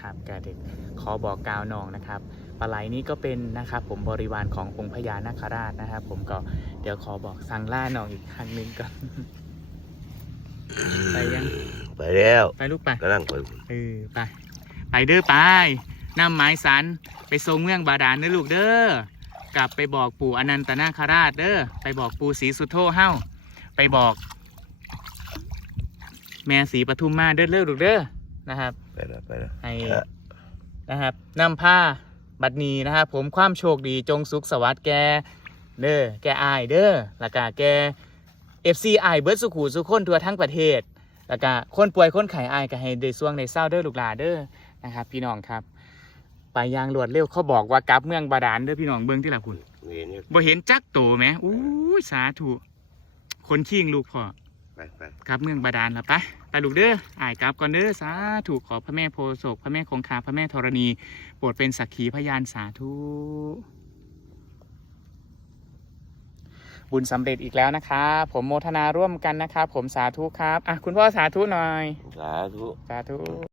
นะครับก็เด็กขอบอกกล่าวน้องนะครับปลาไหลนี้ก็เป็นนะครับผมบริวารขององค์พญานาคราชนะครับ ผมก็เดี๋ยวขอบอกสั่งล่าน้องอีกครั้งหนึ่งก่อนไปยังไปแล้วไปลูกไปกำลังไปเออไปไปเด้อไปนำหมายสันไปทรงเมืองบาดาลเด้อลูกเด้อกลับไปบอกปู่อนันตนาคราชเด้อไปบอกปู่ศรีสุโธเฮ้าไปบอก แม่ศรีปทุมมาเด้อเด้อลูกเด้อ นะครับ ไปแล้วไปแล้วให้ครับนะครับนำผ้าบัดนี้นะครับผมความโชคดีจงสุขสวัสดิ์แกเด้อแกอายเด้อแล้วก็แก FC อายเบิร์ดสุขูสุขคนทั่วทั้งประเทศ แล้วก็คนป่วยคนไข้อายก็ให้ได้ส่วงได้เศร้าเด้อลูกหลานเด้อนะครับ พี่น้องครับ ไปอยางรวดเร็วเขาบอกว่ากลับเมืองบาดาลเด้อพี่น้องเบิ่งที่ละคุณเห็นอยู่บ่เห็นจักโตไหมอู้ยสาธุคนชิงลูกพ่อ ไปไปกลับเมืองบาดาลแล้วไปไปลูกเด้ออายกลับก่อนเด้อสาธุขอพระแม่โพธิ์ศกพระแม่คงคาพระแม่ธรณีโปรดเป็นสักขีพยานสาธุบุญสำเร็จอีกแล้วนะครับผมโมทนาร่วมกันนะครับผมสาธุครับอะคุณพ่อสาธุหน่อย สาธุ สาธุ